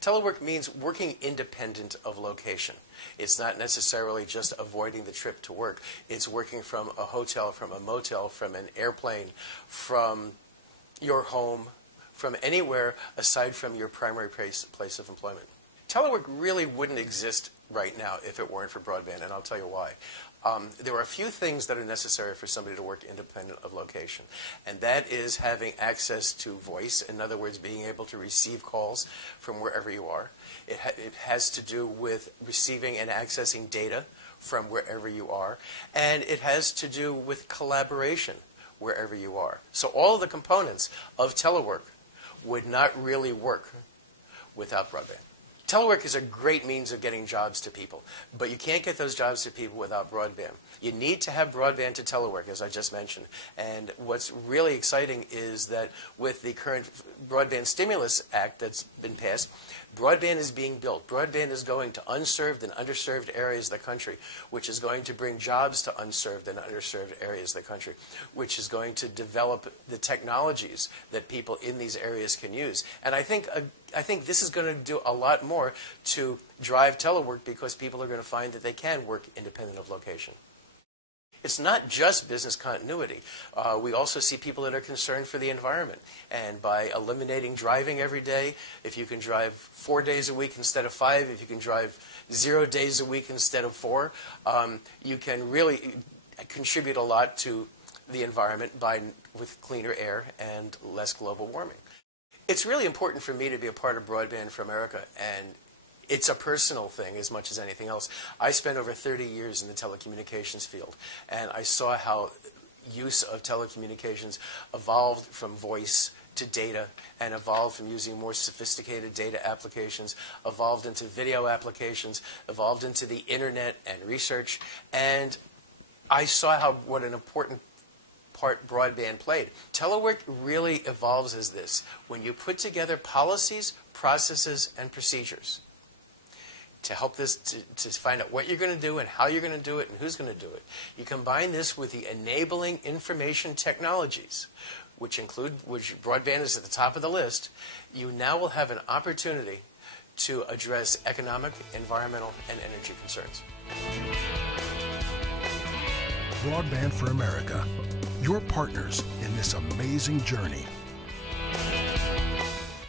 Telework means working independent of location. It's not necessarily just avoiding the trip to work. It's working from a hotel, from a motel, from an airplane, from your home, from anywhere aside from your primary place of employment. Telework really wouldn't exist right now if it weren't for broadband, and I'll tell you why. There are a few things that are necessary for somebody to work independent of location, and that is having access to voice, in other words, being able to receive calls from wherever you are. It has to do with receiving and accessing data from wherever you are, and it has to do with collaboration wherever you are. So all of the components of telework would not really work without broadband. Telework is a great means of getting jobs to people, but you can't get those jobs to people without broadband. You need to have broadband to telework, as I just mentioned. And what's really exciting is that with the current Broadband Stimulus Act that's been passed, broadband is being built. Broadband is going to unserved and underserved areas of the country, which is going to bring jobs to unserved and underserved areas of the country, which is going to develop the technologies that people in these areas can use. And I think this is going to do a lot more to drive telework because people are going to find that they can work independent of location. It's not just business continuity. We also see people that are concerned for the environment. And by eliminating driving every day, if you can drive 4 days a week instead of 5, if you can drive 0 days a week instead of 4, you can really contribute a lot to the environment with cleaner air and less global warming. It's really important for me to be a part of Broadband for America, and it's a personal thing as much as anything else. I spent over 30 years in the telecommunications field, and I saw how use of telecommunications evolved from voice to data, and evolved from using more sophisticated data applications, evolved into video applications, evolved into the internet and research, and I saw what an important part broadband played. Telework really evolves as this. When you put together policies, processes, and procedures to help this, to find out what you're going to do and how you're going to do it and who's going to do it, you combine this with the enabling information technologies, which broadband is at the top of the list, you now will have an opportunity to address economic, environmental, and energy concerns. Broadband for America, your partners in this amazing journey.